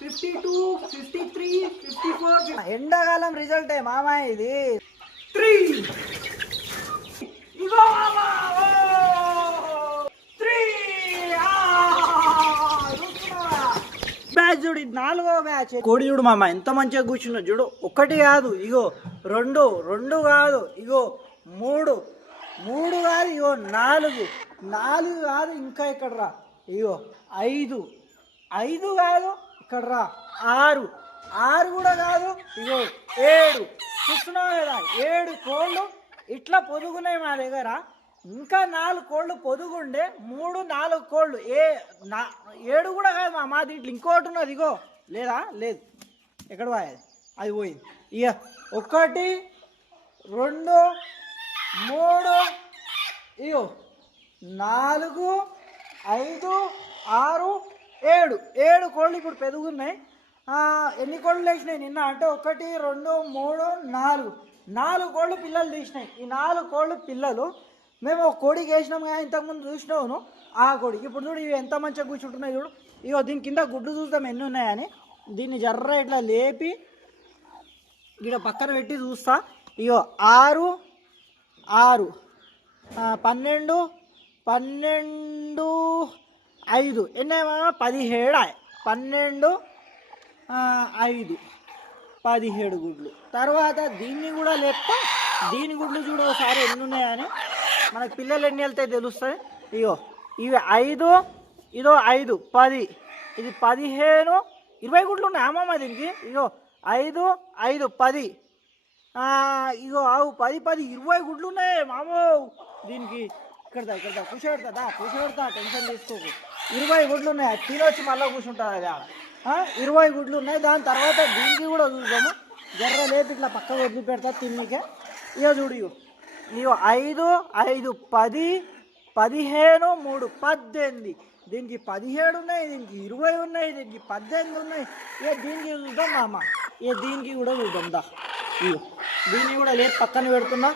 Fifty two fifty three fifty four ఎండాకాలం రిజల్టే మామా ఇది. త్రీ ఇగో మామా త్రీ బ్యాచ్ చూడు ఇది నాలుగో బ్యాచ్. కోడి చూడు మామ ఎంత మంచిగా కూర్చున్నా చూడు. ఒకటి కాదు ఇగో రెండు రెండు కాదు ఇగో మూడు. మూడు కాదు ఇగో నాలుగు. నాలుగు కాదు ఇంకా ఇక్కడ రా? ఇగో ఐదు. ఐదు కాదు ఇక్కడ రా ఆరు. ఆరు కూడా కాదు ఇగో ఏడు. చూస్తున్నావు కదా ఏడు కోళ్ళు ఇట్లా పొదుగున్నాయి మా దగ్గర. ఇంకా నాలుగు కోళ్ళు పొదుగుండే మూడు నాలుగు కోళ్ళు. ఏ నా ఏడు కూడా కాదు మా మా దీంట్లో ఇంకోటి ఉన్నది ఇగో. లేదా? లేదు. ఎక్కడ పోయేది? అది పోయింది. ఇక ఒకటి రెండు మూడు ఇగో నాలుగు ఐదు ఆరు ఏడు ఏడు కోళ్ళు ఇప్పుడు పెరుగున్నాయి. ఎన్ని కోళ్ళు లేచినాయి నిన్న? అంటే ఒకటి రెండు మూడు నాలుగు. నాలుగు కోళ్ళు పిల్లలు తీసినాయి. ఈ నాలుగు కోళ్ళు పిల్లలు మేము ఒక కోడికి వేసినాం కానీ ఇంతకుముందు చూసినావును? ఆ కోడికి. ఇప్పుడు చూడు ఇవి ఎంత మంచిగా కూర్చుంటున్నాయి చూడు. ఇగో దీని కింద గుడ్డు చూద్దాం ఎన్ని ఉన్నాయని దీన్ని జర్ర ఇట్లా లేపి ఇక్కడ పక్కన పెట్టి చూస్తా. ఇగో ఆరు ఆరు పన్నెండు పన్నెండు ఐదు. ఎన్నేమో పదిహేడు పన్నెండు ఐదు. పదిహేడు గుడ్లు. తర్వాత దీన్ని కూడా లేపితే. దీని గుడ్లు చూడు ఒకసారి ఎన్ని ఉన్నాయని. మనకు పిల్లలు ఎన్ని వెళ్తాయి తెలుస్తుంది ఇగో ఇవి ఐదు ఇదో ఐదు పది. ఇది పదిహేను ఇరవై గుడ్లు ఉన్నాయి. అమ్మమ్మ దీనికి? ఇగో ఐదు ఐదు పది. ఇగో ఆవు పది పది ఇరవై గుడ్లు ఉన్నాయి మామూ. దీనికి ఇక్కడ ఇక్కడ కూర్చోబెడతా కూర్చోబెడతా టెన్షన్ తీసుకోకు. ఇరవై గుడ్లు ఉన్నాయి. అది తినొచ్చి మళ్ళీ కూర్చుంటుంది అది ఆడ. ఇరవై గుడ్లు ఉన్నాయి. దాని తర్వాత దీనికి కూడా చూద్దాము. జర్ర లేపి ఇట్లా పక్క వదిలి పెడతా తిన్నికే. ఇక చూడు ఇగో. ఇగో ఐదు ఐదు పది పదిహేను మూడు పద్దెనిమిది. దీనికి పదిహేడు ఉన్నాయి దీనికి ఇరవై ఉన్నాయి దీనికి పద్దెనిమిది ఉన్నాయి. ఇక దీనికి చూద్దాం మామ. ఇక దీనికి కూడా చూద్దాం. దా. ఇగో. దీన్ని కూడా లేదు పక్కన పెడుతున్నా.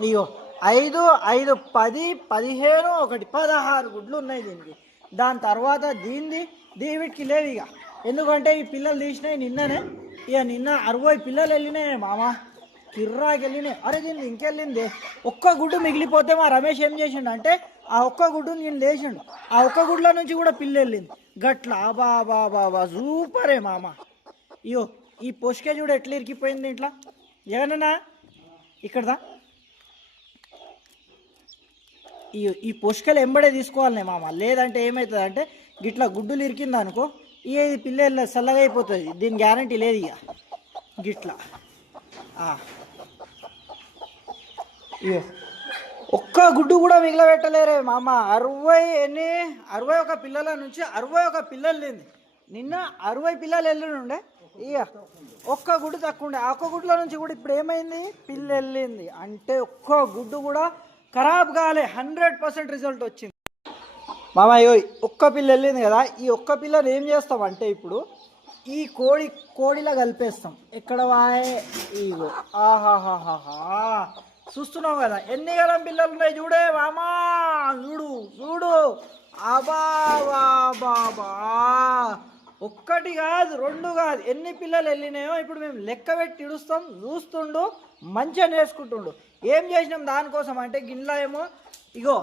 ఇగో. ఐదు ఐదు పది పదిహేను ఒకటి పదహారు గుడ్లు ఉన్నాయి దీనికి. దాని తర్వాత దీన్ని దీవిటికి లేవు ఇక. ఎందుకంటే ఈ పిల్లలు తీసినాయి నిన్ననే. ఇక నిన్న అరవై పిల్లలు వెళ్ళినాయి మామ. కిర్రాకి వెళ్ళినాయి. అరే దీన్ని ఇంకెళ్ళింది? ఒక్క గుడ్డు మిగిలిపోతే మా రమేష్ ఏం చేసిండు అంటే ఆ ఒక్క గుడ్డు నేను లేచిండు. ఆ ఒక్క గుడ్ల నుంచి కూడా పిల్ల వెళ్ళింది. గట్ల బా బా సూపరే మామ. ఇయో ఈ పొష్కే చూడు ఎట్లా ఇరికిపోయింది ఇట్లా. ఏమన్నా? ఇక్కడదా? ఈ ఈ పొష్కలు ఎంబడే తీసుకోవాలి మామ. లేదంటే ఏమవుతుంది అంటే గిట్లా గుడ్డులు ఇరికింది అనుకో ఇది పిల్ల చల్లగా అయిపోతుంది దీని గ్యారంటీ లేదు ఇక గిట్లా. ఇయో ఒక్క గుడ్డు కూడా మిగిలబెట్టలేరే మామ. అరవై ఎన్ని? అరవై ఒక పిల్లల నుంచి అరవై ఒక పిల్లలు లేని నిన్న అరవై పిల్లలు వెళ్ళిండే ఇక ఒక్క గుడ్డు తక్కువ ఉండే ఒక్క గుడ్ల నుంచి కూడా ఇప్పుడు ఏమైంది? పిల్ల వెళ్ళింది అంటే ఒక్క గుడ్డు కూడా ఖరాబ్ కాలే హండ్రెడ్ పర్సెంట్ రిజల్ట్ వచ్చింది. మామయ్య ఒక్క పిల్ల వెళ్ళింది కదా ఈ ఒక్క పిల్లని ఏం చేస్తాం అంటే ఇప్పుడు ఈ కోడి కోడిలా కలిపేస్తాం. ఎక్కడ వాయే? ఇగో. ఆహాహాహా చూస్తున్నావు కదా ఎన్ని గలం పిల్లలు ఉన్నాయి చూడే మామా. చూడు చూడు. అబా బాబా ఒక్కటి కాదు రెండు కాదు. ఎన్ని పిల్లలు వెళ్ళినాయో ఇప్పుడు మేము లెక్క పెట్టి ఇడుస్తాం చూస్తుండు మంచిగా నేర్చుకుంటుండు. ఏం చేసినాం దానికోసం అంటే గిన్నెలో ఏమో ఇగో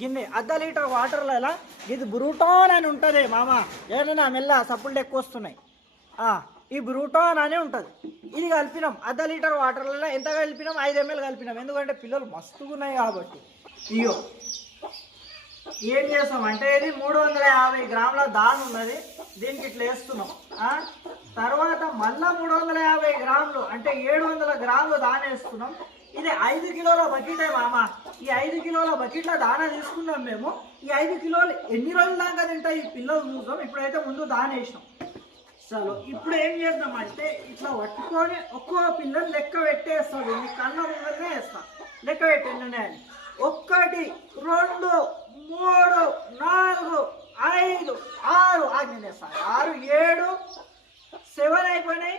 గిన్నె అర్ధ లీటర్ వాటర్లో ఇలా ఇది బ్రూటాన్ అని ఉంటుంది మామ. ఏదైనా మెల్ల సప్పులు ఎక్కువ వస్తున్నాయి. ఈ బ్రూటాన్ అనే ఉంటుంది. ఇది కలిపినాం అర్ధ లీటర్ వాటర్లలో ఎంత కలిపినాం? ఐదు ఎంఎల్ కలిపినాం. ఎందుకంటే పిల్లలు మస్తుగా ఉన్నాయి కాబట్టి. ఇయో ఏం చేస్తాం అంటే ఇది మూడు వందల యాభై గ్రాముల దాని ఉన్నది. దీనికి ఇట్లా వేస్తున్నాం. తర్వాత మళ్ళా మూడు వందల యాభై గ్రాములు అంటే ఏడు వందల గ్రాములు దాని వేస్తున్నాం. ఇది ఐదు కిలోల బకెటే మామ. ఈ ఐదు కిలోల బకెట్ల దానా తీసుకున్నాం మేము. ఈ ఐదు కిలోలు ఎన్ని రోజుల దాకా తింటాయి ఈ పిల్లలు చూసాం. ఇప్పుడైతే ముందు దాని వేసినాం చలో ఇప్పుడు ఏం చేద్దాం అంటే ఇట్లా పట్టుకొని ఒక్కో పిల్లలు లెక్క పెట్టేస్తాడు. నీ కళ్ళ ముందరనే వేస్తాం. లెక్క పెట్టండి అని. ఒక్కటి రెండు మూడు నాలుగు ఐదు ఆరు ఆజ్ఞ ఆరు ఏడు సెవెన్ అయిపోయినాయి.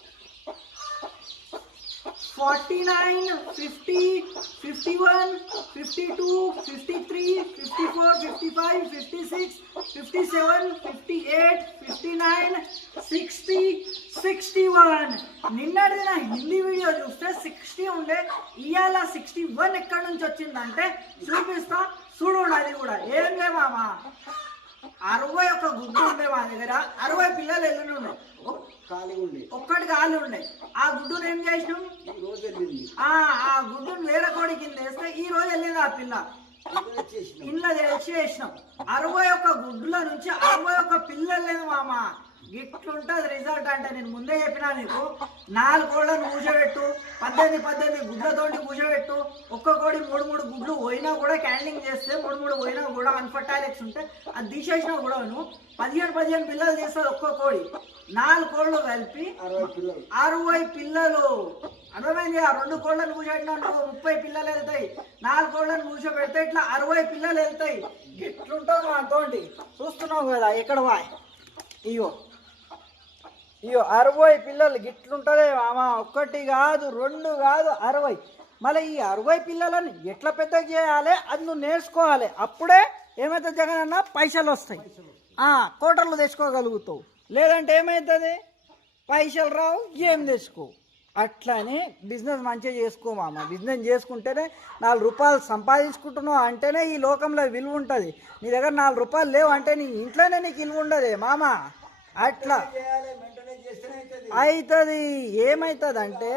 five thirty nine fifty fifty one fifty two fifty three fifty four fifty five fifty six fifty seven fifty eight fifty nine sixty sixty one నిన్నటి నా హిందీ వీడియో చూస్తే సిక్స్టీ ఉండే. ఇవాళ సిక్స్టీ వన్ ఎక్కడి నుంచి వచ్చిందంటే చూపిస్తా. చూడండి అది కూడా. ఏం లేమామా అరవై ఒక గుడ్డు ఉండే మా దగ్గర. అరవై పిల్లలు ఎల్లుండి ఉండే. ఖాళీగా ఉండి. ఒక్కటి కాళ్ళు ఉండే. ఆ గుడ్డును ఏం చేసినాం? ఈ రోజు వెళ్ళింది. ఆ ఆ గుడ్డును వేరే కోడి కింద వేస్తే ఈ రోజు వెళ్ళింది ఆ పిల్ల. ఇంట్లో తెచ్చి వేసినాం అరవై ఒక్క గుడ్ల నుంచి అరవై ఒక్క పిల్లలు లేదు మామ. గిట్లుంటది రిజల్ట్ అంటే నేను ముందే చెప్పినా నీకు. నాలుగు కోళ్ళను కూర్చోబెట్టు పద్దెనిమిది పద్దెనిమిది గుడ్లతోటి కూర్చోబెట్టు ఒక్క కోడి మూడు మూడు గుడ్లు పోయినా కూడా క్యాండింగ్ చేస్తే మూడు మూడు పోయినా కూడా అన్ఫర్టాలిక్స్ ఉంటే అది తీసేసినా కూడా నువ్వు పదిహేను పదిహేను పిల్లలు చేస్తారు ఒక్క కోడి. నాలుగు కోళ్ళు కలిపి అరవై పిల్లలు. అర్థమైంది ఆ రెండు కోళ్ళను కూర్చోబెట్టినా నువ్వు ముప్పై పిల్లలు వెళ్తాయి. నాలుగు కోళ్ళను కూర్చోబెడితే ఇట్లా అరవై పిల్లలు వెళ్తాయి. ఎట్లుంటావు మా తోండి చూస్తున్నావు కదా ఎక్కడ వా ఇగో. ఇగో అరవై పిల్లలు గిట్లుంటదే మామ. ఒక్కటి కాదు రెండు కాదు అరవై. మళ్ళీ ఈ అరవై పిల్లలను ఎట్లా పెద్ద చేయాలి? అది నువ్వు నేర్చుకోవాలి. అప్పుడే ఏమైతే జగన్ అన్న పైసలు వస్తాయి కోటర్లు తెచ్చుకోగలుగుతావు. లేదంటే ఏమవుతుంది పైసలు రావు ఏం తెచ్చుకో. అట్లానే బిజినెస్ మంచిగా చేసుకో మామ. బిజినెస్ చేసుకుంటేనే నాలుగు రూపాయలు సంపాదించుకుంటున్నావు అంటేనే ఈ లోకంలో విలువ ఉంటుంది. నీ దగ్గర నాలుగు రూపాయలు లేవు అంటే నీ ఇంట్లోనే నీకు విలువ ఉండదు మామ. అట్లా. అవుతుంది ఏమవుతుంది అంటే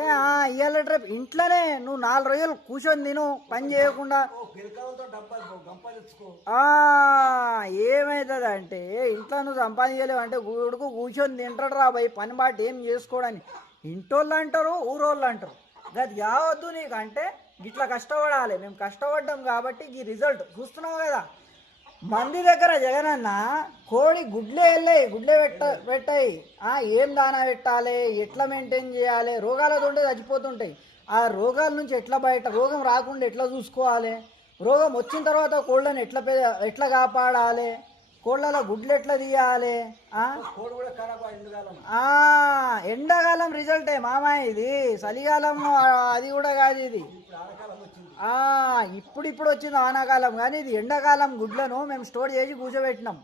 ఇవాళ రేపు ఇంట్లోనే నువ్వు నాలుగు రోజులు కూర్చొని తిను పని చేయకుండా. ఏమవుతుంది అంటే ఇంట్లో నువ్వు సంపాదించలేవు అంటే గుడుకు కూర్చొని తింటాడు రా భయ్ పని బాట ఏం చేసుకోవడని ఇంటోళ్ళు అంటారు ఊరోళ్ళు అంటారు. అది యావద్దు నీకు అంటే ఇట్లా కష్టపడాలి. మేము కష్టపడ్డాం కాబట్టి ఈ రిజల్ట్. చూస్తున్నావు కదా? మంది దగ్గర జగనన్న కోడి గుడ్లే వెళ్ళాయి గుడ్లే పెట్ట పెట్టాయి. ఆ, ఏం దానా పెట్టాలి? ఎట్లా మెయింటైన్ చేయాలి? రోగాలతో ఉంటే చచ్చిపోతుంటాయి. ఆ రోగాల నుంచి ఎట్లా బయట రోగం రాకుండా ఎట్లా చూసుకోవాలి? రోగం వచ్చిన తర్వాత కోళ్ళని ఎట్లా ఎట్లా కాపాడాలి? కోళ్ళలో గుడ్లు ఎట్లా తీయాలి? ఎండుకాలం. రిజల్టే మామ ఇది? చలికాలం అది కూడా కాదు ఇది. ఇప్పుడు ఆనకాలం ఇప్పుడు వచ్చింది వానాకాలం కానీ ఇది ఎండాకాలం గుడ్లను మేము స్టోర్ చేసి కూర్చోబెట్టినాం.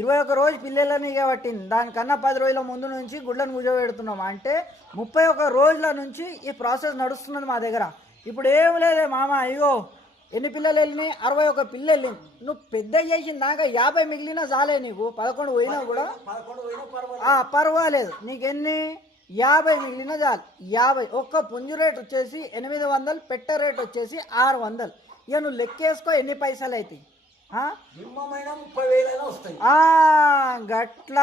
ఇరవై ఒక్క రోజు పిల్లలని పట్టింది దానికన్నా పది రోజుల ముందు నుంచి గుడ్లను కూర్చోబెడుతున్నాం. అంటే ముప్పై ఒక్క రోజుల నుంచి ఈ ప్రాసెస్ నడుస్తున్నది మా దగ్గర. ఇప్పుడు ఏం లేదే మామ అయ్యో ఎన్ని పిల్లలు వెళ్ళినాయి? అరవై ఒక పిల్ల వెళ్ళింది నువ్వు పెద్ద చేసిన దాకా యాభై మిగిలినా చాలే నీకు. పదకొండు పోయినా కూడా పర్వాలేదు. నీకెన్ని? యాభై మిగిలిన చాలు. యాభై. ఒక్క పుంజు రేట్ వచ్చేసి ఎనిమిది వందలు పెట్టె రేట్ వచ్చేసి ఆరు వందలు. ఇక నువ్వు లెక్కేసుకో ఎన్ని పైసలు అవుతాయి గట్ల.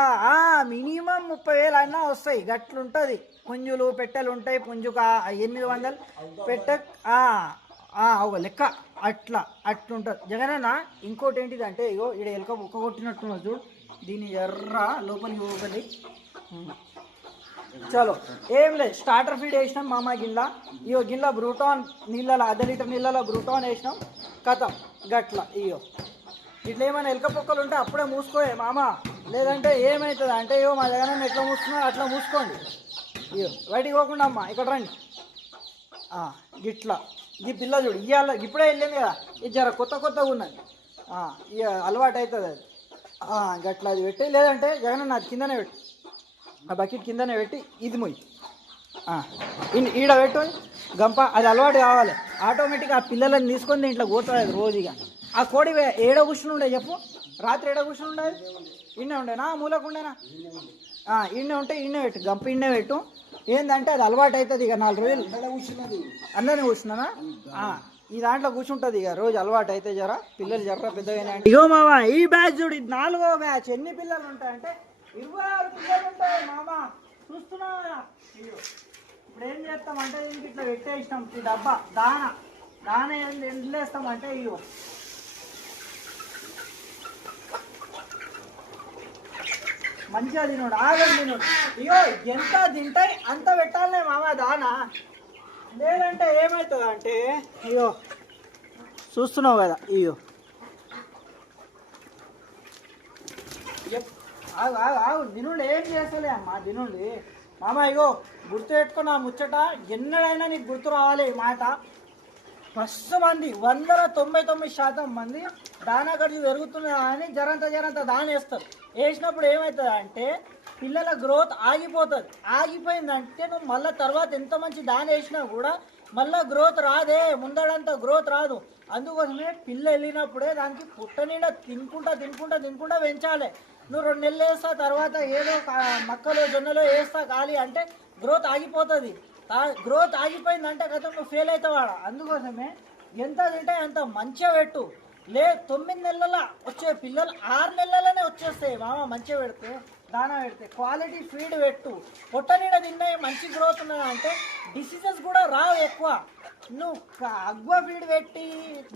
మినిమం ముప్పై వేలు అయినా వస్తాయి. గట్లుంటుంది. పుంజులు పెట్టెలు ఉంటాయి. పుంజుకు ఎనిమిది వందలు పెట్టె ఒక లెక్క. అట్లా. అట్లుంటుంది. జగనన్న ఇంకోటి ఏంటిది అంటే ఇగో ఇక్కడ ఎలుక ఒక్క కొట్టినట్టున్నది చూడు. దీని ఎర్ర లోపలికి లోపలి చలో ఏం లేదు స్టార్టర్ ఫీడ్ వేసినాం మామ గిన్నె ఇగో గిన్నె బ్రూటాన్ నీళ్ళలో అర్ధ లీటర్ నీళ్ళలో బ్రూటాన్ వేసినాం. కథం గట్ల ఇగో. ఇట్లా ఏమైనా ఎలక పొక్కలు ఉంటే అప్పుడే మూసుకోయే మామ. లేదంటే ఏమవుతుంది అంటే ఇగో మా దగ్గర ఎట్లా మూసుకున్నా అట్లా మూసుకోండి. ఇగో బయటికి పోకుండా అమ్మా ఇక్కడ రండి. గిట్లా. ఈ పిల్ల చూడు ఇవాళ ఇప్పుడే వెళ్ళింది కదా. ఇది జర కొత్త కొత్తగా ఉన్నది. ఇక అలవాటు అవుతుంది అది. గట్లా అది పెట్టి లేదంటే జగన్ నాది కిందనే పెట్టు. ఆ బకెట్ కిందనే పెట్టి ఇది మొయ్యి ఈడ పెట్టు గంప అది అలవాటు కావాలి. ఆటోమేటిక్గా ఆ పిల్లలను తీసుకొని దీంట్లో కూర్చోలేదు రోజుగా. ఆ కోడి ఏడ కూర్చుని ఉండే చెప్పు? రాత్రి ఏడ కూర్చుని ఉండేది ఇన్నే ఉండేనా మూలకు ఉండేనా? ఉంటే ఇన్నే పెట్టు గంప ఇన్నే పెట్టు. ఏంటంటే అది అలవాటు అవుతుంది ఇక నాలుగు రోజులు. ఇక్కడ అందరిని కూర్చున్నానా? ఈ దాంట్లో కూర్చుంటది ఇక రోజు అలవాటు అయితే జరా పిల్లలు జర్ర పెద్దగా ఇగో మావా ఈ బ్యాచ్ చూడు నాలుగో బ్యాచ్. ఎన్ని పిల్లలు ఉంటాయంటే ఇరవై ఆరు పిల్లలు ఉంటాయి మామ? చూస్తున్నావా? ఇప్పుడు ఏం చేస్తామంటే దీనికి ఇట్లా పెట్టేసినాం ఈ డబ్బా దాన. దాన ఏం ఎండలేస్తామంటే ఇగో మంచిగా తినోడు ఆగం తినోడు. ఇయో ఎంత తింటాయి అంత పెట్టాలనే మామ దాన? లేదంటే ఏమవుతుంది అంటే అయ్యో చూస్తున్నావు కదా అయ్యో ఆగు ఆగు ఆగు. దినుండి ఏం చేస్తలే అమ్మా దినుండి మామ ఇగో గుర్తు పెట్టుకున్న ముచ్చట. ఎన్నడైనా నీకు గుర్తు రావాలి మాట. ఫస్ట్ మంది వందల తొంభై తొమ్మిది శాతం మంది దానా ఖర్చు పెరుగుతున్నా అని జరంత జరంత దాని వేస్తారు వేసినప్పుడు ఏమవుతుంది అంటే పిల్లల గ్రోత్ ఆగిపోతుంది. ఆగిపోయిందంటే నువ్వు మళ్ళీ తర్వాత ఎంత మంచి దాని వేసినా కూడా మళ్ళీ గ్రోత్ రాదే ముందడంత గ్రోత్ రాదు. అందుకోసమే పిల్ల వెళ్ళినప్పుడే దానికి పుట్ట నిండా తినుకుంటా తినుకుంటా తినుకుంటా పెంచాలి. నువ్వు రెండు నెలలు వేస్తా తర్వాత ఏదో మక్కలో మక్కలు వేస్తా గాలి అంటే గ్రోత్ ఆగిపోతుంది. గ్రోత్ ఆగిపోయిందంటే కదా నువ్వు ఫెయిల్ అవుతావాడ? అందుకోసమే ఎంత తింటే అంత మంచిగా పెట్టు. లే తొమ్మిది నెలల వచ్చే పిల్లలు ఆరు నెలలనే వచ్చేస్తాయి మామ మంచిగా పెడితే దానా పెడితే. క్వాలిటీ ఫీడ్ పెట్టు. పొట్ట నీడ తిన్నాయి మంచి గ్రోత్ ఉన్నదా అంటే డిసీజెస్ కూడా రావు ఎక్కువ. నువ్వు అగ్వ ఫీడ్ పెట్టి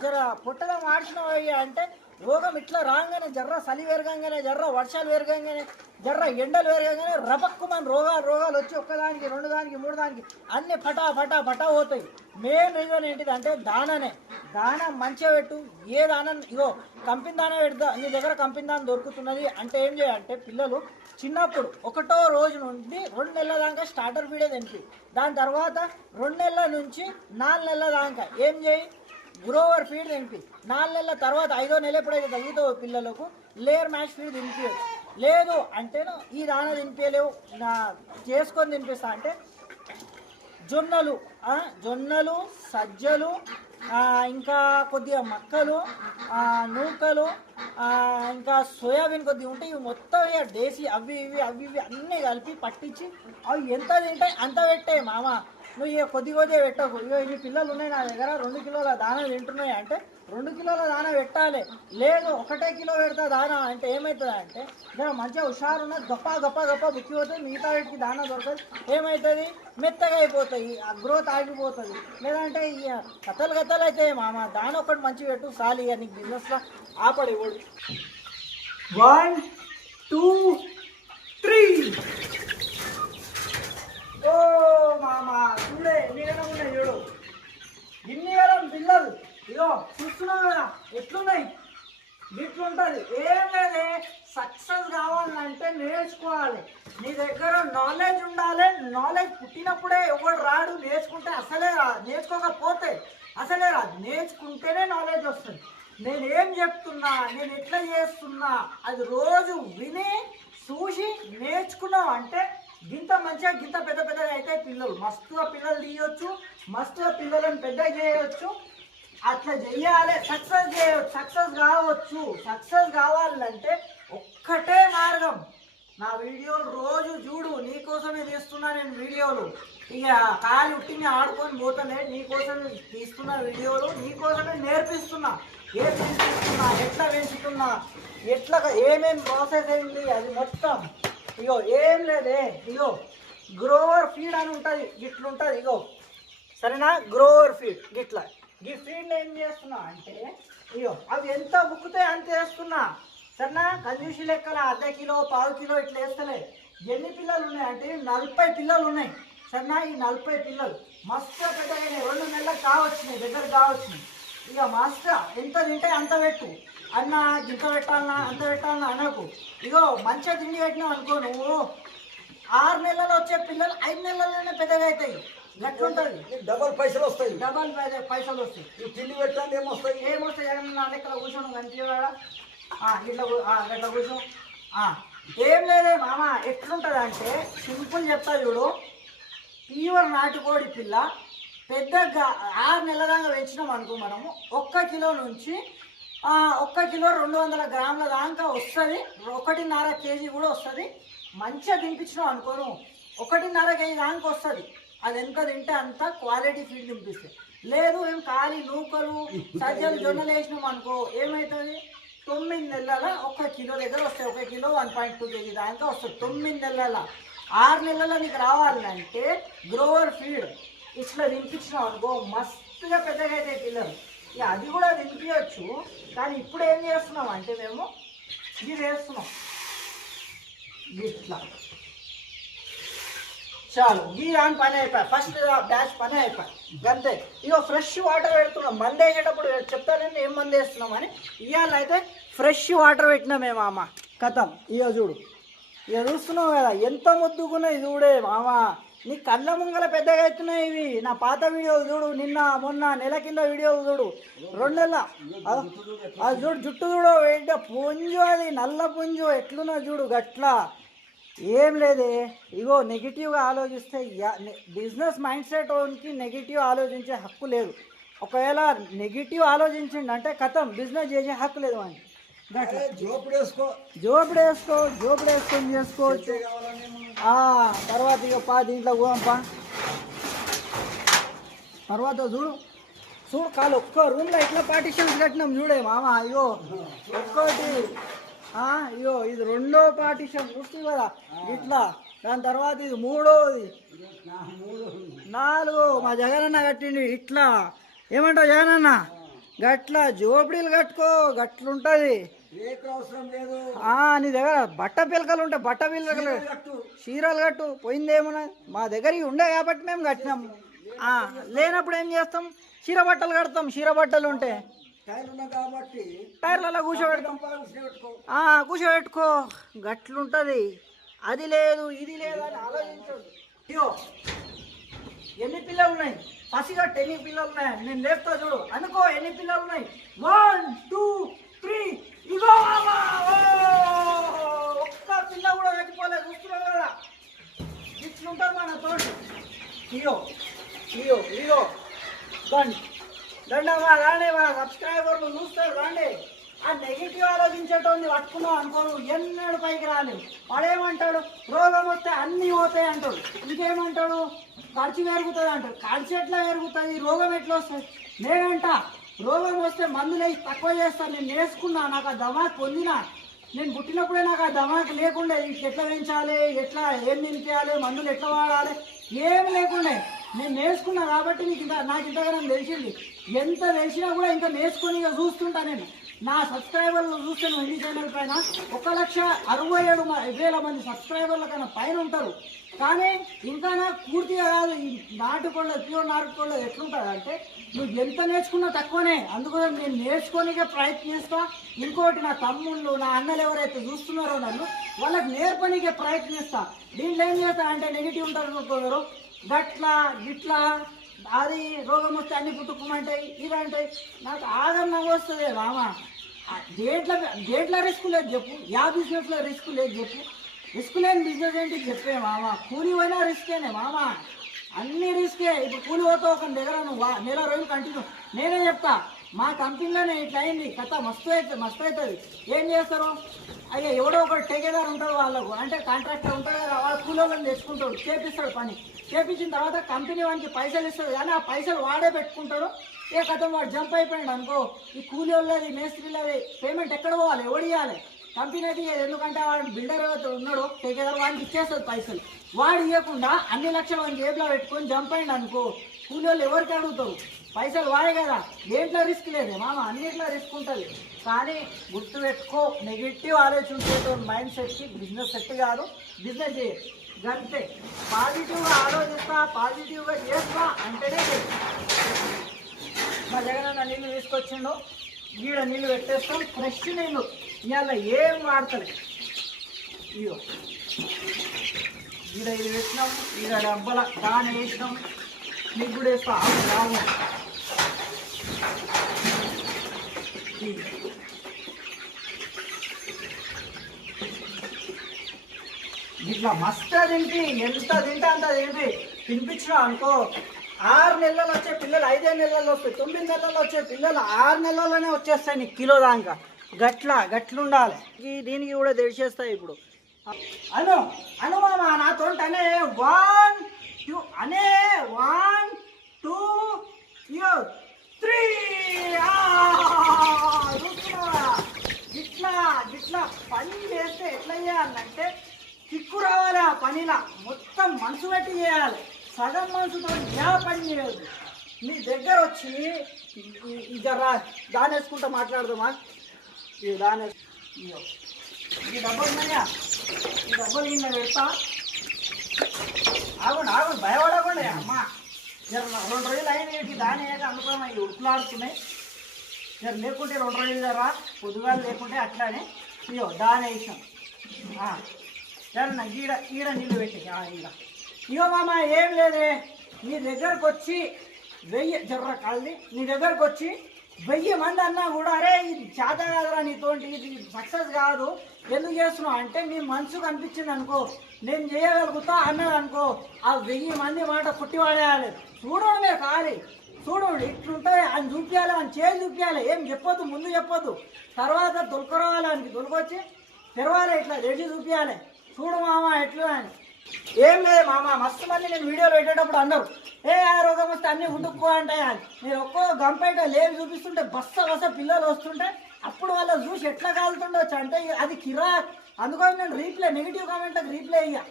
జర పొట్టగా మార్చినవి అంటే రోగం ఇట్లా రాగానే జర్ర చలి పెరగంగానే జర్ర వర్షాలు పెరగంగానే జర్ర ఎండలు పెరగంగానే రపక్కుమని రోగాలు రోగాలు వచ్చి ఒక్కదానికి రెండు దానికి మూడు దానికి అన్ని పటా పటా పటా పోతాయి. మెయిన్ రీజన్ ఏంటిది అంటే దాననే. దాన మంచిగా పెట్టు. ఏ దానం? ఇగో కంపెనీ దాన పెడతా నీ దగ్గర కంపెనీ దాన దొరుకుతున్నది అంటే ఏం చేయాలంటే పిల్లలు చిన్నప్పుడు ఒకటో రోజు నుండి రెండు నెలల దాకా స్టార్టర్ ఫీడే తినిపి దాని తర్వాత రెండు నెలల నుంచి నాలుగు నెలల దాకా. ఏం చేయి? గ్రోవర్ ఫీడ్ తినిపి నాలుగు నెలల తర్వాత ఐదో నెల ఎప్పుడైతే తగ్గుతావో పిల్లలకు లేయర్ మ్యాచ్ ఫీడ్ తినిపించచ్చు లేదు అంటే ఈ దాన తినిపించలేవు నా చేసుకొని తినిపిస్తా అంటే జొన్నలు జొన్నలు సజ్జలు ఇంకా కొద్దిగా మక్కలు నూకలు ఇంకా సోయాబీన్ కొద్దిగా ఉంటాయి ఇవి మొత్తం ఇక దేశీ అవి ఇవి అవి ఇవి అన్నీ కలిపి పట్టించి అవి ఎంత తింటాయి అంత పెట్టాయి మామ. నువ్వు ఏ కొద్ది కొద్దిగా పెట్టకు. ఇగో ఇవి పిల్లలు ఉన్నాయి నా దగ్గర రెండు కిలోల దానా తింటున్నాయి అంటే రెండు కిలోల దానా పెట్టాలి. లేదు ఒకటే కిలో పెడతా దానా అంటే ఏమవుతుంది అంటే నేను మంచిగా హుషారు ఉన్న గొప్ప గొప్ప గొప్ప బుక్కి పోతుంది మిగతా వీటికి దానా దొరకదు. ఏమవుతుంది మెత్తగా అయిపోతాయి ఆ గ్రోత్ ఆగిపోతుంది. లేదంటే ఈ కథలు కథలు అయితే మామ దాని ఒకటి మంచి పెట్టు చాలు ఇక నీకు బిజినెస్లో ఆపడి వన్ టూ త్రీ. ఓ మామా చూడే ఎన్ని ఉన్నాయి చూడు ఇన్ని వేలం పిల్లలు. ఇగో చూస్తున్నావు కదా ఎట్లున్నాయి? ఇట్లుంటది ఏం లేదే సక్సెస్ కావాలంటే నేర్చుకోవాలి. నీ దగ్గర నాలెడ్జ్ ఉండాలి. నాలెడ్జ్ పుట్టినప్పుడే ఎవడు రాడు నేర్చుకుంటే అసలే రాదు నేర్చుకోకపోతే అసలే రాదు నేర్చుకుంటేనే నాలెడ్జ్ వస్తుంది. నేను ఏం చెప్తున్నా నేను ఎట్లా చేస్తున్నా అది రోజు విని చూసి నేర్చుకున్నావు అంటే గింత మంచిగా గింత పెద్ద పెద్దగా అయితే పిల్లలు. మస్తుగా పిల్లలు తీయొచ్చు మస్తుగా పిల్లలను పెద్ద చేయొచ్చు. అట్లా చెయ్యాలి. సక్సెస్ చేయవచ్చు సక్సెస్ కావచ్చు. సక్సెస్ కావాలంటే ఒక్కటే మార్గం. నా వీడియోలు రోజు చూడు. నీకోసమే తీస్తున్నా నేను వీడియోలు. ఇక కాలు ఉట్టిని ఆడుకొని పోతలే. నీకోసమే తీస్తున్న వీడియోలు. నీకోసమే నేర్పిస్తున్నా. ఏం నేర్పిస్తున్నా? ఎట్లా పెంచుతున్నా? ఎట్లా ఏమేం ప్రాసెస్ అయింది? అది మొత్తం. ఇగో ఏం లేదే ఇగో గ్రోవర్ ఫీడ్ అని ఉంటుంది ఇట్లుంటుంది ఇగో. సరేనా? గ్రోవర్ ఫీడ్ గిట్లా. ఈ ఫీడ్ ఏం చేస్తున్నా అంటే ఇగో అవి ఎంత ముక్కుతే అంత వేస్తున్నా సరేనా? కంజూసి లెక్కల అర్ధ కిలో పావు కిలో ఇట్లా వేస్తలే. ఎన్ని పిల్లలు ఉన్నాయి అంటే నలభై పిల్లలు ఉన్నాయి. సరేనా? ఈ నలభై పిల్లలు. మస్తు పెద్దగా రెండు నెలలకు కావచ్చినాయి దగ్గర కావచ్చినాయి. ఇక మాస్టర్ ఎంత తింటే అంత పెట్టు. అన్న ఇంత పెట్టాలన్నా అంత పెట్టాలన్నా అనకు. ఇగో మంచిగా తిండి పెట్టినావు అనుకో నువ్వు. ఆరు నెలలు వచ్చే పిల్లలు ఐదు నెలల్లోనే పెద్దగా అవుతాయి. గట్లుంటుంది డబల్ పైసలు వస్తాయి. డబల్ పైసలు వస్తాయి. తిండి పెట్టాలి ఏమొస్తాయి? ఏమొస్తాయి జగన్ నా లెక్కల కూర్చోను కనిపించవాడా ఇట్లా ఇట్లా కూర్చో. ఏం లేదే మామ ఎట్లుంటుంది అంటే సింపుల్ చెప్తా చూడు. ప్యూర్ నాటుకోడి పిల్ల పెద్దగా ఆరు నెలల దాకా పెంచినాం అనుకో మనము ఒక్క కిలో నుంచి ఒక్క కిలో రెండు వందల గ్రాముల దాకా వస్తుంది. ఒకటిన్నర కేజీ కూడా వస్తుంది. మంచిగా తినిపించినాం అనుకోను ఒకటిన్నర కేజీ దాకా వస్తుంది. అది ఎంత తింటే అంత క్వాలిటీ ఫీడ్ తినిపిస్తుంది. లేదు ఏం ఖాళీ నూకలు సజ్జలు జొన్నలు వేసినాం అనుకో ఏమవుతుంది తొమ్మిది నెలల ఒక కిలో దగ్గర వస్తాయి ఒక kilo one point two KG దాకా వస్తుంది. తొమ్మిది నెలల. ఆరు నెలల నీకు రావాలంటే గ్రోవర్ ఫీడ్ ఇట్లా తినిపించినాం అనుకో మస్తుగా పెద్దగా అయితే పిల్లలు. అది కూడా తినిపించచ్చు కానీ ఇప్పుడు ఏం చేస్తున్నాం అంటే మేము ఇది వేస్తున్నాం. ఇట్లా. చాలు గీ రాని పని అయిపోయి ఫస్ట్ బ్యాచ్ పని అయిపోయి. అంతే ఇక ఫ్రెష్ వాటర్ పెడుతున్నాం. మంది వేసేటప్పుడు చెప్తానండి ఏం మంది వేస్తున్నాం అని. ఇవాళ అయితే ఫ్రెష్ వాటర్ పెట్టినాం మేము మామ కథం. ఇక చూడు. ఇక చూస్తున్నావు కదా ఎంత ముద్దుకున్నాయి చూడే మామ. నీ కళ్ళ ముంగల పెద్దగా అవుతున్నాయి ఇవి. నా పాత వీడియోలు చూడు నిన్న మొన్న నెల కింద వీడియోలు చూడు. రెండు నెలల. అది చూడు జుట్టు చూడు ఏంటో పుంజు అది నల్ల పుంజు ఎట్లున్నా చూడు గట్లా. ఏం లేదే. ఇగో నెగిటివ్గా ఆలోచిస్తే బిజినెస్ మైండ్ సెట్ ఓన్కి నెగిటివ్ ఆలోచించే హక్కు లేదు. ఒకవేళ నెగిటివ్ ఆలోచించండి అంటే కథం బిజినెస్ చేసే హక్కు లేదు అని గట్లా. జోపుడు వేసుకొని చేసుకోవచ్చు. తర్వాత ఇక పా దీంట్లో పోదాంపా తర్వాత చూడు చూడు కాలు ఒక్క రూమ్లో ఎట్లా పార్టీషన్స్ కట్టినాం చూడే మామ అయ్యో. ఒక్కటి అయ్యో ఇది రెండో పార్టీషన్ చూస్తుంది కదా. ఇట్లా దాని తర్వాత ఇది మూడోది. నాలుగు మా జగనన్న కట్టిండి ఇట్లా. ఏమంటావు జగనన్న? గట్ల జోపిడీలు కట్టుకో గట్లుంటుంది. నీ దగ్గర బట్ట పిలకలు ఉంటాయి బట్ట పిలకలు. చీరలు కట్టు. పోయిందేమన్నా? మా దగ్గర ఉండే కాబట్టి మేము కట్టినాం. లేనప్పుడు ఏం చేస్తాం? చీర బట్టలు కడతాం. చీర బట్టలు ఉంటే టైర్లలో కూర్చోబెడతాం. కూర్చోబెట్టుకో. గట్లుంటుంది. అది లేదు ఇది లేదు అని ఆలోచించదు అయ్యో ఎన్ని పిల్లలు ఉన్నాయి? పసిగట్టు ఎన్ని పిల్లలు ఉన్నాయి? నేను లేపుతా చూడు. అనుకో ఎన్ని పిల్లలు ఉన్నాయి? వన్ టూ త్రీ ఇగో ఒక్క పిల్ల కూడా కట్టిపోలేదు చూస్తున్నావు కదా? ఇట్లుంటుంది మన తోటి. ఇయో ఇయో ఇయో దండి దండమ్మా రాండి మా సబ్స్క్రైబర్లు చూస్తారు రాండి. ఆ నెగిటివ్ ఆలోచించేటోని పట్టుకున్నావు అనుకోను ఎన్నడు పైకి రాలేదు. వాడేమంటాడు? రోగం వస్తే అన్నీ పోతాయి అంటాడు. ఇంకేమంటాడు? ఖర్చు పెరుగుతుంది అంటాడు. ఖర్చు ఎట్లా పెరుగుతుంది? రోగం ఎట్లా వస్తుంది? నేనంట రోగం వస్తే మందులు అయి తక్కువ చేస్తాను నేను నేర్చుకున్నా నాకు ఆ దమాక్ పొందినా. నేను పుట్టినప్పుడే నాకు ఆ దమాక్ లేకుండే. ఎట్లా పెంచాలి ఎట్లా ఏం తినిపించాలి మందులు ఎట్లా వాడాలి ఏం లేకుండే. నేను నేర్చుకున్నా కాబట్టి నీకు ఇంత నాకు ఇంతగానం తెలిసింది. ఎంత తెలిసినా కూడా ఇంకా నేర్చుకొని ఇక చూస్తుంటా నేను. నా సబ్స్క్రైబర్లు చూస్తే నువ్వు ఎన్ని ఛానల్ పైన? ఒక లక్ష అరవై ఏడు మ- వేల మంది సబ్స్క్రైబర్ల కన్నా పైన ఉంటారు. కానీ ఇంకా నాకు పూర్తిగా కాదు ఈ నాటుకోళ్ళ ప్యూర్ నాటుకోళ్ళ ఎట్లుంటుంది అంటే నువ్వు ఎంత నేర్చుకున్నా తక్కువనే. అందుకోసం నేను నేర్చుకోనికే ప్రయత్నిస్తా ఇంకోటి నా తమ్ముళ్ళు నా అన్నలు ఎవరైతే చూస్తున్నారో నన్ను వాళ్ళకి నేర్పనికే ప్రయత్నిస్తా దీంట్లో ఏం చేస్తా అంటే నెగిటివ్ ఉంటారు కొందరు గట్లా గిట్లా అది రోగం వస్తే అన్ని పుట్టుకోమంటాయి ఇది నాకు ఆదరణ వస్తుంది రామా. దేంట్లో దేంట్లో రిస్క్ లేదు చెప్పు. యా బిజినెస్లో రిస్క్ లేదు చెప్పు. రిస్క్ లేని బిజినెస్ ఏంటి చెప్పే మామ. కూలి పోయినా రిస్కేనే మామ? అన్ని రిస్కే ఇప్పుడు కూలి పోతావు ఒక దగ్గర నువ్వు నెల రోజులు కంటిన్యూ నేనే చెప్తా. మా కంపెనీలోనే ఇట్లా అయింది. కథ మస్తు అవుతుంది మస్తు అవుతుంది. ఏం చేస్తారు? అయ్యా ఎవడో ఒకటి టేకేదార్ ఉంటాడు వాళ్ళకు. అంటే కాంట్రాక్టర్ ఉంటాడు కదా వాళ్ళ కూలోళ్ళని తెచ్చుకుంటాడు. చేపిస్తాడు పని. చేపించిన తర్వాత కంపెనీ వానికి పైసలు ఇస్తాడు. కానీ ఆ పైసలు వాడే పెట్టుకుంటాడు. ఏ కథ వాడు జంప్ అయిపోయాడు అనుకో ఈ కూలి వాళ్ళది మేస్త్రీలది పేమెంట్ ఎక్కడ పోవాలి? ఓడియాలి కంపెనీ అయితే ఎందుకంటే వాడు బిల్డర్ ఎవరైతే ఉన్నాడో టేకేదార్ వాడికి ఇచ్చేస్తుంది పైసలు. వాడు ఇవ్వకుండా అన్ని లక్షలు వాడికి జేబులో పెట్టుకొని జంప్ అయ్యండి అనుకో కూలి వాళ్ళు ఎవరికి అడుగుతారు? పైసలు వాడే కదా. దేంట్లో రిస్క్ లేదు? మామ అన్నిట్లో రిస్క్ ఉంటుంది. కానీ గుర్తు పెట్టుకో నెగిటివ్ ఆలోచించేతో మైండ్ సెట్కి బిజినెస్ సెట్ కాదు. బిజినెస్ చేయ. అంతే పాజిటివ్గా ఆలోచిస్తా పాజిటివ్గా చేస్తా అంటేనే మా జగనన్న నీళ్ళు తీసుకొచ్చిండు. ఈడ నీళ్ళు పెట్టేస్తాం. ఫ్రెష్ నీళ్ళు ఇవాళ ఏం వాడతలే ఇయో ఈడ ఇది పెట్టినాం. ఈడ డబ్బల దాని వేసినాం. నీకు కూడా వేస్తా. ఆవు రావు ఇట్లా మస్తు తింటి. ఎంత తింటే అంత తింటి. తినిపించినా అనుకో. ఆరు నెలలు వచ్చే పిల్లలు ఐదే నెలలు వస్తాయి తొమ్మిది నెలలు వచ్చే పిల్లలు ఆరు నెలల్లోనే వచ్చేస్తాయి నీకు కిలో దాకా. గట్ల గట్లుండాలి. ఈ- దీనికి కూడా తెలిసేస్తాయి ఇప్పుడు. అను అను మామ నాతో అనే వన్ టూ అనే వన్ టూ యో త్రీ ఇట్లా ఇట్లా పని చేస్తే ఎట్లా చేయాలంటే కిక్కు రావాలి ఆ పనిలా. మొత్తం మనసు పెట్టి చేయాలి. సగం మనసుతో ఏ పని చేయదు నీ దగ్గర వచ్చి ఈ- దాని వేసుకుంటా మాట్లాడదామా? ఇది దాని వేసు- ఇయ్యో. ఈ డబ్బులు ఉన్నాయా? ఈ డబ్బులు కింద పెడతా? ఆగండి ఆగండి భయపడకండి అమ్మా. జర రెండు రోజులు అయినాయి దాని ఏక అనుకున్నాం అవి ఉట్లాడుతున్నాయి జర లేకుంటే రెండు రోజులు జరా పొద్దుగాల లేకుంటే అట్లానే. ఇయో దాని వేసాం జర నా ఈడ ఈడ నీళ్ళు పెట్టి ఈడ. ఇగో మామ ఏం లేదే. నీ దగ్గరకు వచ్చి వెయ్యి జర్ర కళ్ళి నీ దగ్గరకు వచ్చి వెయ్యి మంది అన్నా కూడా అరే ఇది చేత కాదురా నీతోటి ఇది సక్సెస్ కాదు. ఎందుకు చేస్తున్నావు? అంటే నీ మనసుకు అనిపించింది అనుకో నేను చేయగలుగుతా అన్నది అనుకో ఆ వెయ్యి మంది మాట కొట్టివాడేయాలి చూడడమే కాలి చూడు ఇట్లుంటే అని చూపించాలి అని చేసి చూపించాలి ఏం చెప్పొద్దు ముందు చెప్పొద్దు. తర్వాత దొరకరావాలి ఆయనకి దొలకొచ్చి తెరవాలి ఇట్లా రెడీ చూపించాలి చూడు మామ ఎట్లా అని. ఏం లేదు మామ మస్తు మంది నేను వీడియోలు పెట్టేటప్పుడు అన్నారు. ఏ ఆ రోగం వస్తే అన్ని ఉడుక్కో అంటాయి అని. మీరు ఒక్కో గంపేట లేవి చూపిస్తుంటే బస్స బస్స పిల్లలు వస్తుంటే అప్పుడు వాళ్ళ చూసి ఎట్లా కాలుతుండొచ్చు అంటే ఇక అది కిరాక్. అందుకని నేను రీప్లే నెగిటివ్ కామెంట్కి రీప్లే అయ్యా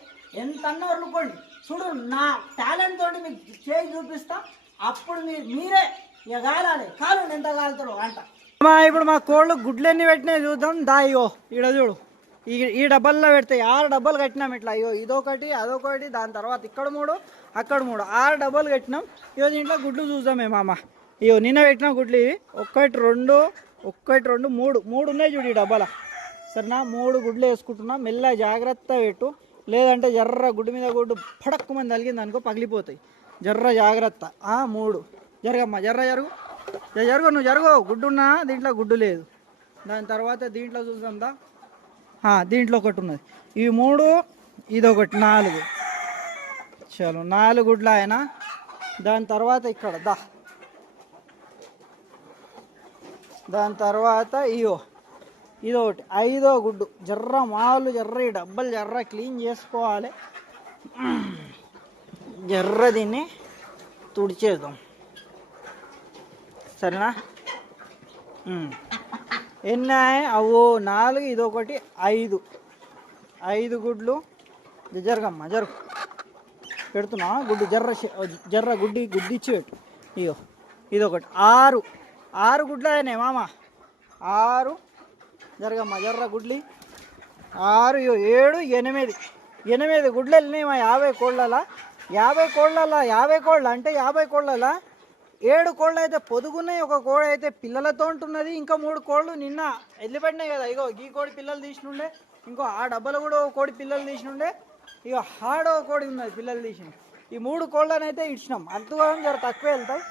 ఎంత అన్న అనుకోండి చూడు నా టాలెంట్ తోటి మీకు చేయి చూపిస్తా. అప్పుడు మీరు మీరే ఇక కాలాలి. కాలు ఎంత కాలుతారు అంట. ఇప్పుడు మా కోళ్ళు గుడ్లు ఎన్ని పెట్టినాయి చూద్దాం. దాయో ఇగో ఈడ చూడు. ఈ ఈ డబ్బాల్లో పెడతాయి ఆరు డబ్బాలు కట్టినాం ఇట్లా. అయ్యో ఇదొకటి అదొకటి దాని తర్వాత ఇక్కడ మూడు అక్కడ మూడు. ఆరు డబ్బాలు కట్టినాం. ఇగో దీంట్లో గుడ్లు చూసామే మామ ఇగో నిన్న పెట్టిన గుడ్లు ఇవి. ఒక్కటి రెండు ఒక్కటి రెండు మూడు. మూడు ఉన్నాయి చూడు ఈ డబ్బాల. సరేనా? మూడు గుడ్లు వేసుకుంటున్నా. మెల్ల జాగ్రత్త పెట్టు. లేదంటే జర్ర గుడ్డు మీద గుడ్డు పడక్కు మంది తలిగింది అనుకో పగిలిపోతాయి. జర్ర జాగ్రత్త. మూడు. జరగమ్మా జర్ర జరుగు. జర జరుగు నువ్వు జరుగు. గుడ్డు ఉన్నా దీంట్లో గుడ్డు లేదు. దాని తర్వాత దీంట్లో చూద్దాం దా. దీంట్లో ఒకటి ఉన్నది. ఇవి మూడు ఇదొకటి నాలుగు. చలో నాలుగు గుడ్లు ఆయన. దాని తర్వాత ఇక్కడ దా. దాని తర్వాత ఇయో ఇదొకటి ఐదో గుడ్డు. జర్ర మాలు జర్ర ఈ డబ్బలు జర్ర క్లీన్ చేసుకోవాలి. జర్ర దీన్ని తుడిచేద్దాం. సరేనా? ఎన్ని ఆయ్? అవో నాలుగు ఇదొకటి ఐదు. ఐదు గుడ్లు. జరగమ్మ జరుగు. పెడుతున్నా గుడ్డు జర్ర జర్ర గుడ్డి గుడ్డి ఇచ్చి పెట్టు. ఇగో ఇదొకటి. ఆరు. ఆరు గుడ్లు అయినాయి మామ. ఆరు. జరగమ్మ జర్ర గుడ్లి. ఆరు ఏడు ఎనిమిది. ఎనిమిది గుడ్లు వెళ్ళినాయి మా యాభై కోళ్ళలా. యాభై కోళ్ళలా యాభై కోళ్ళ అంటే యాభై కోళ్ళలా. ఏడు కోళ్ళు అయితే పొదుగున్నాయి ఒక కోడి అయితే పిల్లలతో ఉంటున్నది ఇంకా మూడు కోళ్ళు నిన్న వెళ్ళిపడినాయి కదా. ఇగో ఈ కోడి పిల్లలు తీసినుండే ఇంకో ఆ డబ్బలు కూడా ఒక కోడి పిల్లలు తీసినుండే ఇక హాడో కోడి ఉన్నది పిల్లలు తీసిన ఈ మూడు కోళ్ళనైతే ఇచ్చినాం అంతగా జర తక్కువ వెళ్తాయి.